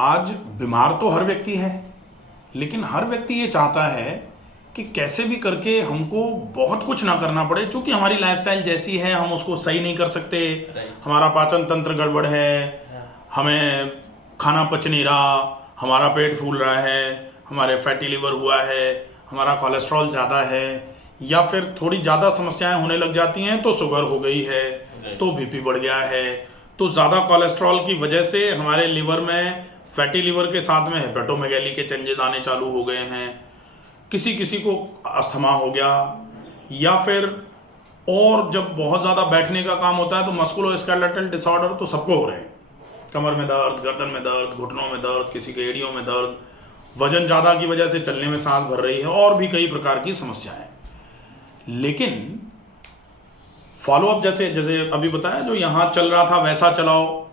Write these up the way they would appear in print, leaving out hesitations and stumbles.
आज बीमार तो हर व्यक्ति है, लेकिन हर व्यक्ति ये चाहता है कि कैसे भी करके हमको बहुत कुछ ना करना पड़े, क्योंकि हमारी लाइफस्टाइल जैसी है हम उसको सही नहीं कर सकते। हमारा पाचन तंत्र गड़बड़ है, हमें खाना पच नहीं रहा, हमारा पेट फूल रहा है, हमारे फैटी लिवर हुआ है, हमारा कोलेस्ट्रॉल ज़्यादा है, या फिर थोड़ी ज़्यादा समस्याएं होने लग जाती हैं तो शुगर हो गई है, तो बीपी बढ़ गया है, तो ज़्यादा कोलेस्ट्रॉल की वजह से हमारे लिवर में फैटी लिवर के साथ में हेपेटोमेगैली के चेंजेस आने चालू हो गए हैं। किसी किसी को अस्थमा हो गया, या फिर और जब बहुत ज़्यादा बैठने का काम होता है तो मस्कुलोस्केलेटल डिसऑर्डर तो सबको हो रहे हैं। कमर में दर्द, गर्दन में दर्द, घुटनों में दर्द, किसी के एड़ियों में दर्द, वजन ज़्यादा की वजह से चलने में सांस भर रही है, और भी कई प्रकार की समस्याएं। लेकिन फॉलोअप जैसे जैसे अभी बताया, जो यहाँ चल रहा था वैसा चलाओ।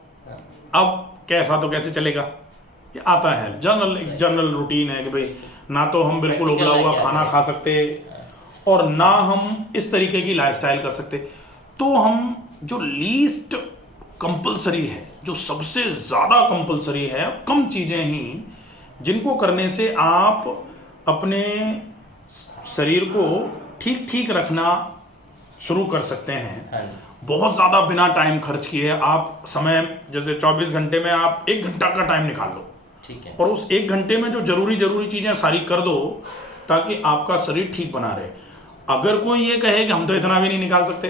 अब कैसा तो कैसे चलेगा, ये आता है जनरल रूटीन है कि भाई ना तो हम बिल्कुल उबला हुआ खाना खा सकते और ना हम इस तरीके की लाइफस्टाइल कर सकते। तो हम जो लीस्ट कंपलसरी है, जो सबसे ज़्यादा कंपलसरी है, कम चीज़ें ही जिनको करने से आप अपने शरीर को ठीक ठीक रखना शुरू कर सकते हैं। बहुत ज़्यादा बिना टाइम खर्च किए आप समय, जैसे 24 घंटे में आप 1 घंटा का टाइम निकाल लो, ठीक है, और उस 1 घंटे में जो जरूरी चीज़ें सारी कर दो ताकि आपका शरीर ठीक बना रहे। अगर कोई ये कहे कि हम तो इतना भी नहीं निकाल सकते,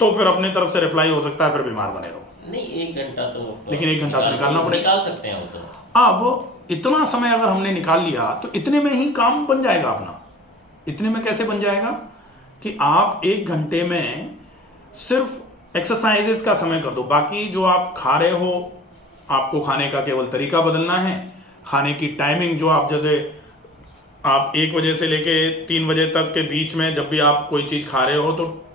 तो फिर अपने तरफ से रिप्लाई हो सकता है, फिर बीमार बने रहो। नहीं, 1 घंटा तो, लेकिन 1 घंटा तो निकालना पड़ेगा। निकाल सकते हैं वो तो। अब इतना समय अगर हमने निकाल लिया तो इतने में ही काम बन जाएगा अपना। इतने में कैसे बन जाएगा कि आप 1 घंटे में सिर्फ एक्सरसाइजेस का समय कर दो, बाकी जो आप खा रहे हो आपको खाने का केवल तरीका बदलना है। खाने की टाइमिंग, जो आप जैसे आप 1 बजे से लेके 3 बजे तक के बीच में जब भी आप कोई चीज़ खा रहे हो तो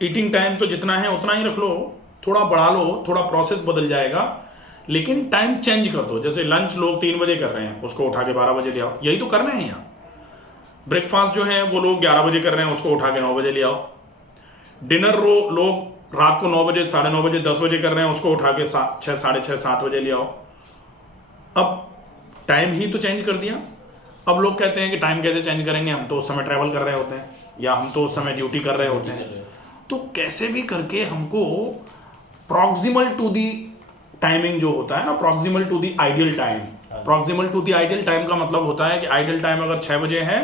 ईटिंग टाइम तो जितना है उतना ही रख लो, थोड़ा बढ़ा लो, थोड़ा प्रोसेस बदल जाएगा, लेकिन टाइम चेंज कर दो। जैसे लंच लोग 3 बजे कर रहे हैं, उसको उठा के 12 बजे ले आओ, यही तो करना है यहाँ। ब्रेकफास्ट जो है वो लोग 11 बजे कर रहे हैं, उसको उठा के 9 बजे ले आओ। डिनर लोग रात को 9 बजे, 9:30 बजे, 10 बजे कर रहे हैं, उसको उठा के 6, 6:30, 7 बजे ले आओ। अब टाइम ही तो चेंज कर दिया। अब लोग कहते हैं कि टाइम कैसे चेंज करेंगे, हम तो उस समय ट्रैवल कर रहे होते हैं, या हम तो उस समय ड्यूटी कर रहे होते हैं। तो कैसे भी करके हमको प्रॉक्सिमल टू दी टाइमिंग जो होता है ना, proximal to the ideal time. Proximal to the ideal time का मतलब होता है कि आइडियल टाइम अगर 6 बजे है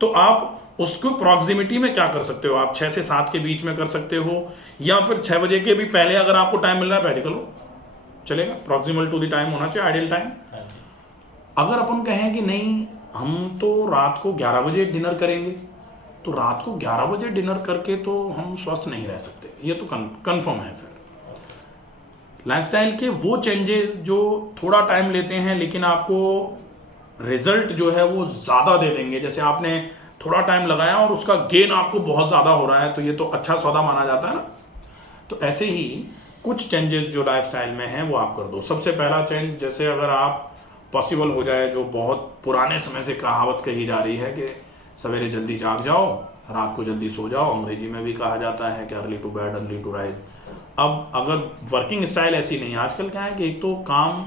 तो आप उसको प्रॉक्सिमिटी में क्या कर सकते हो, आप 6 से 7 के बीच में कर सकते हो, या फिर 6 बजे के भी पहले अगर आपको टाइम मिल रहा है पहले कर लो, चलेगा। प्रॉक्सिमल टू दी टाइम होना चाहिए, आइडियल टाइम। अगर अपन कहें कि नहीं हम तो रात को 11 बजे डिनर करेंगे, तो रात को 11 बजे डिनर करके तो हम स्वस्थ नहीं रह सकते, ये तो कन्फर्म है। फिर लाइफस्टाइल के वो चेंजेस जो थोड़ा टाइम लेते हैं लेकिन आपको रिजल्ट जो है वो ज़्यादा दे देंगे। जैसे आपने थोड़ा टाइम लगाया और उसका गेन आपको बहुत ज़्यादा हो रहा है, तो ये तो अच्छा सौदा माना जाता है ना। तो ऐसे ही कुछ चेंजेस जो लाइफस्टाइल में हैं वो आप कर दो। सबसे पहला चेंज, जैसे अगर आप पॉसिबल हो जाए, जो बहुत पुराने समय से कहावत कही जा रही है कि सवेरे जल्दी जाग जाओ, रात को जल्दी सो जाओ, अंग्रेजी में भी कहा जाता है कि early to bed early to rise. अब अगर वर्किंग स्टाइल ऐसी नहीं है, आजकल क्या है कि एक तो काम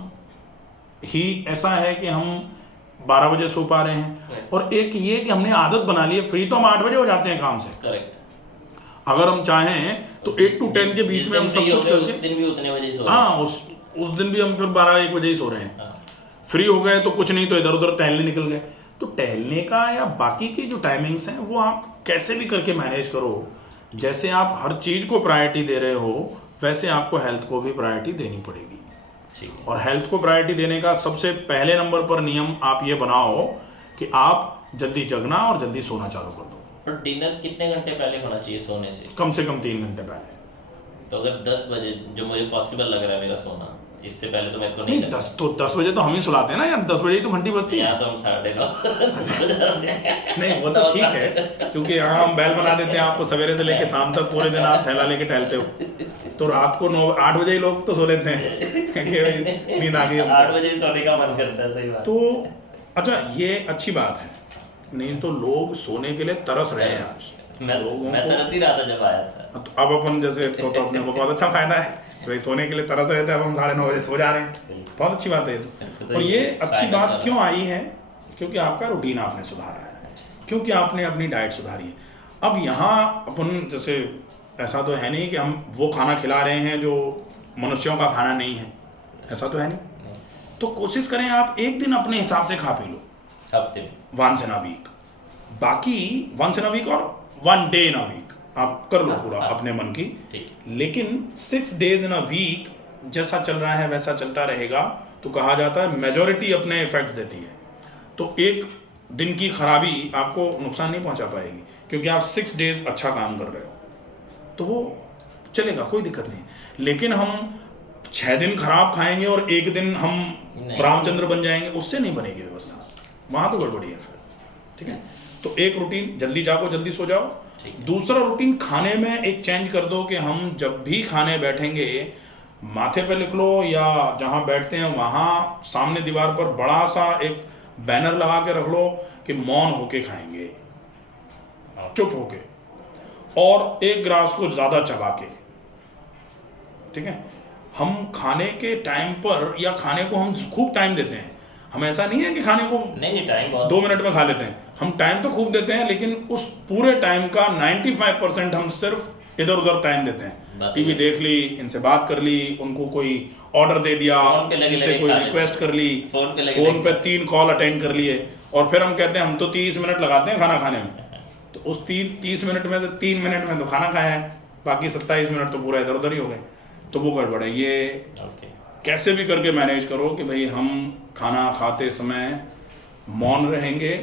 ही ऐसा है कि हम 12 बजे सो पा रहे हैं, और एक ये कि हमने आदत बना ली है, फ्री तो हम 8 बजे हो जाते हैं काम से। करेक्ट। अगर हम चाहें तो 8 to 10 के बीच में हम सब कुछ करके, उस दिन भी उतने बजे सो, हाँ उस दिन भी हम फिर 12-1 बजे ही सो रहे हैं। फ्री हो गए तो कुछ नहीं तो इधर उधर टहलने निकल गए। तो टहलने का या बाकी की जो टाइमिंग्स हैं वो आप कैसे भी करके मैनेज करो। जैसे आप हर चीज़ को प्रायोरिटी दे रहे हो, वैसे आपको हेल्थ को भी प्रायोरिटी देनी पड़ेगी। और हेल्थ को प्रायोरिटी देने का सबसे पहले नंबर पर नियम आप ये बनाओ कि आप जल्दी जगना और जल्दी सोना चालू कर दो। और डिनर कितने घंटे पहले होना चाहिए सोने से? कम से कम 3 घंटे पहले। तो अगर 10 बजे जो मुझे पॉसिबल लग रहा है मेरा सोना, इससे पहले तो मेरे को नहीं, 10 बजे तो हम ही सुलाते हैं ना यार, 10 बजे ही तो घंटी बजती है। तो हम 9:30 नहीं वो तो ठीक है, क्योंकि यहाँ हम बैल बना देते हैं आपको, सवेरे से लेके शाम तक पूरे दिन आप थैला लेके टहलते हो, तो रात को 8 बजे ही लोग तो सो लेते हैं नींद आ गई, 8 बजे सोने का मन करता है। सही बात। तो अच्छा ये अच्छी बात है, नहीं तो लोग सोने के लिए तरस रहे हैं। मैं तरस ही रहा था जब आया था। तो अब अपन जैसे तो अपने को बहुत अच्छा फायदा है भाई सोने के लिए तरस रहे थे, अब हम 9:30 बजे सो जा रहे हैं। बहुत अच्छी बात है ये तो। और ये अच्छी बात क्यों आई है? क्योंकि आपका रूटीन आपने सुधारा है, क्योंकि आपने अपनी डाइट सुधारी है। अब यहाँ अपन जैसे ऐसा तो है नहीं कि हम वो खाना खिला रहे हैं जो मनुष्यों का खाना नहीं है, ऐसा तो है नहीं। तो कोशिश करें आप एक दिन अपने हिसाब से खा पी लो हफ्ते में, वंस इन अ वीक, बाकी वंस इन अ वीक और 1 डे इन अ वीक आप कर लो पूरा अपने मन की। लेकिन 6 डेज इन अ वीक जैसा चल रहा है वैसा चलता रहेगा तो कहा जाता है मेजॉरिटी अपने इफेक्ट्स देती है। तो एक दिन की खराबी आपको नुकसान नहीं पहुंचा पाएगी, क्योंकि आप 6 डेज अच्छा काम कर रहे हो तो वो चलेगा, कोई दिक्कत नहीं। लेकिन हम 6 दिन खराब खाएंगे और एक दिन हम रामचंद्र बन जाएंगे, उससे नहीं बनेगी व्यवस्था, वहां तो गड़बड़ी है फिर। ठीक है, तो एक रूटीन, जल्दी जागो जल्दी सो जाओ। दूसरा रूटीन, खाने में एक चेंज कर दो कि हम जब भी खाने बैठेंगे माथे पे लिख लो या जहां बैठते हैं वहां सामने दीवार पर बड़ा सा एक बैनर लगा के रख लो कि मौन होके खाएंगे, चुप होके, और एक ग्रास को ज्यादा चबा के। ठीक है, हम खाने के टाइम पर या खाने को हम खूब टाइम देते हैं, हम ऐसा नहीं है कि खाने को नहीं टाइम बहुत 2 मिनट में खा लेते हैं, हम टाइम तो खूब देते हैं, लेकिन उस पूरे टाइम का 95% हम सिर्फ इधर उधर टाइम देते हैं। टीवी देख ली, इनसे बात कर ली, उनको कोई ऑर्डर दे दिया, इनसे कोई रिक्वेस्ट कर ली, फोन पे 3 कॉल अटेंड कर लिए, और फिर हम कहते हैं हम तो 30 मिनट लगाते हैं खाना खाने में। तो उस 30 मिनट में से 3 मिनट में तो खाना खाया है, बाकी 27 मिनट तो पूरा इधर उधर ही हो गए। तो वो गड़बड़ है। ये कैसे भी करके मैनेज करो कि भाई हम खाना खाते समय मौन रहेंगे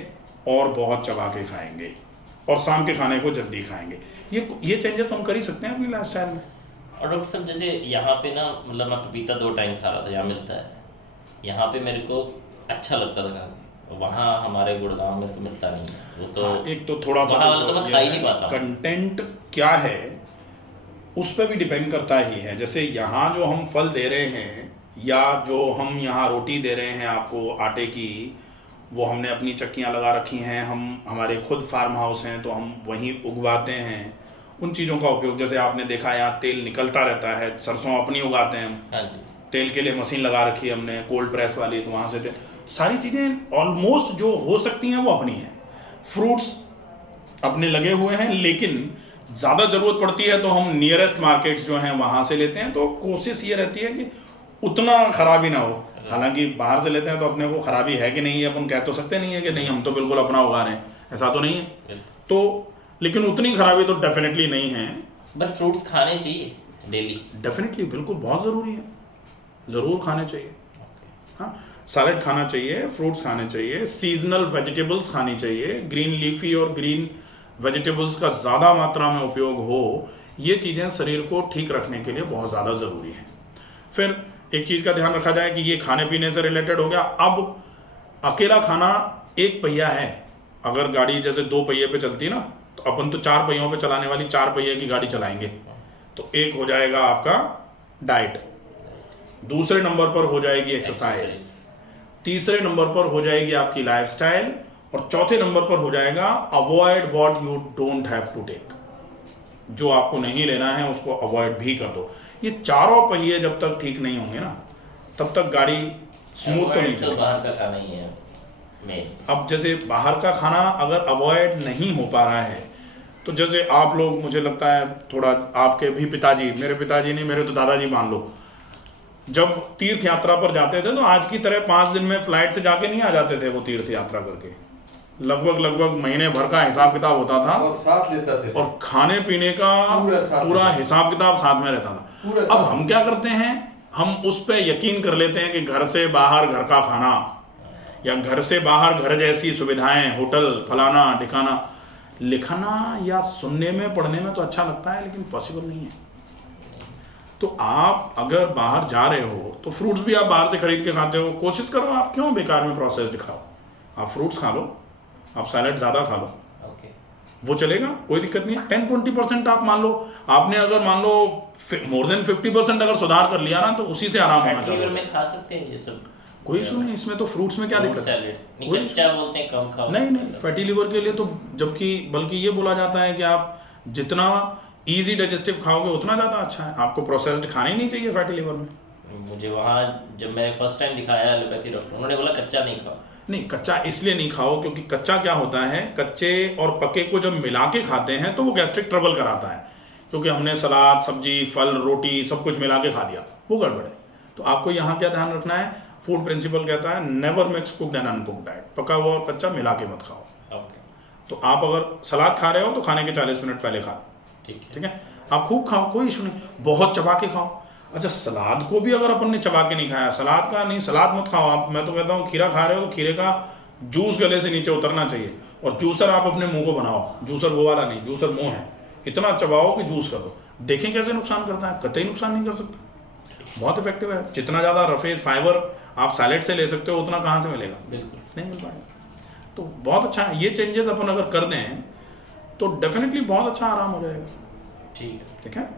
और बहुत चबा के खाएंगे और शाम के खाने को जल्दी खाएंगे। ये चेंजेस तो हम कर ही सकते हैं अपनी लाइफस्टाइल में। और डॉक्टर साहब जैसे यहाँ पे ना, मतलब मैं पपीता 2 टाइम खा रहा था, यहाँ मिलता है, यहाँ पे मेरे को अच्छा लगता था खा के, वहाँ हमारे गुड़गांव में तो मिलता नहीं है वो तो। हाँ, एक तो थोड़ा सा तो मैं खा ही नहीं पाता। कंटेंट क्या है उस पर भी डिपेंड करता ही है। जैसे यहाँ जो हम फल दे रहे हैं या जो हम यहाँ रोटी दे रहे हैं आपको आटे की, वो हमने अपनी चक्कियाँ लगा रखी हैं, हमारे खुद फार्म हाउस हैं तो हम वहीं उगवाते हैं उन चीज़ों का उपयोग। जैसे आपने देखा यहाँ तेल निकलता रहता है, सरसों अपनी उगाते हैं हम, तेल के लिए मशीन लगा रखी है हमने कोल्ड प्रेस वाली, तो वहाँ से तेल, सारी चीज़ें ऑलमोस्ट जो हो सकती हैं वो अपनी हैं। फ्रूट्स अपने लगे हुए हैं, लेकिन ज़्यादा ज़रूरत पड़ती है तो हम नियरेस्ट मार्केट्स जो हैं वहाँ से लेते हैं। तो कोशिश ये रहती है कि उतना खराबी ना हो। हालांकि बाहर से लेते हैं तो अपने को खराबी है कि नहीं है अपन कह तो सकते नहीं है कि नहीं हम तो बिल्कुल अपना उगा रहे हैं, ऐसा तो नहीं है। तो लेकिन उतनी खराबी तो डेफिनेटली नहीं है। बट फ्रूट्स खाने चाहिए डेली? डेफिनेटली, बिल्कुल बहुत ज़रूरी है, ज़रूर खाने चाहिए। हाँ, सैलेड खाना चाहिए, फ्रूट्स खाने चाहिए, सीजनल वेजिटेबल्स खानी चाहिए, ग्रीन लीफी और ग्रीन वेजिटेबल्स का ज़्यादा मात्रा में उपयोग हो, ये चीज़ें शरीर को ठीक रखने के लिए बहुत ज़्यादा ज़रूरी है। फिर एक चीज़ का ध्यान रखा जाए कि ये खाने पीने से रिलेटेड हो गया। अब अकेला खाना एक पहिया है, अगर गाड़ी जैसे 2 पहिए पे चलती है ना, तो अपन तो 4 पहियों पे चलाने वाली 4 पहिए की गाड़ी चलाएंगे। तो एक हो जाएगा आपका डाइट, दूसरे नंबर पर हो जाएगी एक्सरसाइज, तीसरे नंबर पर हो जाएगी आपकी लाइफस्टाइल, और चौथे नंबर पर हो जाएगा avoid what you don't have to take. जो आपको नहीं लेना है उसको अवॉइड भी कर दो। ये चारों पहिए जब तक ठीक नहीं होंगे ना, तब तक गाड़ी स्मूथ तो नहीं चलेगी। बाहर का खाना ही है मेन। अब जैसे बाहर का खाना अगर अवॉइड नहीं हो पा रहा है, तो जैसे आप लोग, मुझे लगता है थोड़ा आपके भी पिताजी, मेरे पिताजी नहीं, मेरे तो दादाजी मान लो, जब तीर्थ यात्रा पर जाते थे तो आज की तरह 5 दिन में फ्लाइट से जाके नहीं आ जाते थे। वो तीर्थ यात्रा करके लगभग महीने भर का हिसाब किताब होता था और साथ लेता थे, और खाने पीने का पूरा हिसाब किताब साथ में रहता था। अब हम क्या करते हैं, हम उस पर यकीन कर लेते हैं कि घर से बाहर घर का खाना, या घर से बाहर घर जैसी सुविधाएं, होटल फलाना ठिकाना। लिखना या सुनने में पढ़ने में तो अच्छा लगता है, लेकिन पॉसिबल नहीं है। तो आप अगर बाहर जा रहे हो तो फ्रूट्स भी आप बाहर से खरीद के खाते हो, कोशिश करो आप क्यों बेकार में प्रोसेस्ड खाओ, आप फ्रूट्स खा लो, आप सैलेड ज़्यादा खा लो, वो चलेगा, कोई दिक्कत नहीं है। 10-20% आप मान लो, आपने अगर मान लो मोर देन 50% अगर सुधार कर लिया ना, तो उसी से आराम होना चाहिए। में खा सकते हैं ये सब, कोई इशू नहीं इसमें, तो फ्रूट्स में क्या दिक्कत है? कच्चा बोलते हैं कम खाओ। नहीं, फैटी लिवर के लिए तो, जबकि बल्कि ये बोला जाता है कि आप जितना इजी डाइजेस्टिव खाओगे उतना ज़्यादा अच्छा है। आपको प्रोसेस्ड खाना ही नहीं चाहिए फैटी लिवर में। मुझे वहाँ जब मैं फर्स्ट टाइम दिखाया एलोपैथी डॉक्टर, उन्होंने बोला कच्चा नहीं खाओ। नहीं, कच्चा इसलिए नहीं खाओ क्योंकि कच्चा क्या होता है, कच्चे और पके को जब मिला के खाते हैं तो वो गैस्ट्रिक ट्रबल कराता है, क्योंकि हमने सलाद, सब्जी, फल, रोटी सब कुछ मिला के खा दिया, वो गड़बड़ है। तो आपको यहाँ क्या ध्यान रखना है, फूड प्रिंसिपल कहता है never mix cooked and uncooked diet, पका हुआ और कच्चा मिला के मत खाओ। ओके, तो आप अगर सलाद खा रहे हो तो खाने के 40 मिनट पहले खा, ठीक है। आप खूब खाओ, कोई इशू नहीं, बहुत चबा के खाओ। अच्छा, सलाद को भी अगर अपन ने चबा के नहीं खाया, सलाद का नहीं, सलाद मत खाओ आप। मैं तो कहता हूँ खीरा खा रहे हो तो खीरे का जूस गले से नीचे उतरना चाहिए, और जूसर आप अपने मुंह को बनाओ, जूसर वो वाला नहीं, जूसर मुंह है, इतना चबाओ कि जूस करो, देखें कैसे नुकसान करता है। कतई नुकसान नहीं कर सकता, बहुत इफेक्टिव है। जितना ज़्यादा रफेज फाइबर आप सैलेड से ले सकते हो उतना कहाँ से मिलेगा, बिल्कुल नहीं मिल पाएगा। तो बहुत अच्छा है, ये चेंजेस अपन अगर कर दें तो डेफिनेटली बहुत अच्छा आराम हो जाएगा। ठीक है। ठीक है।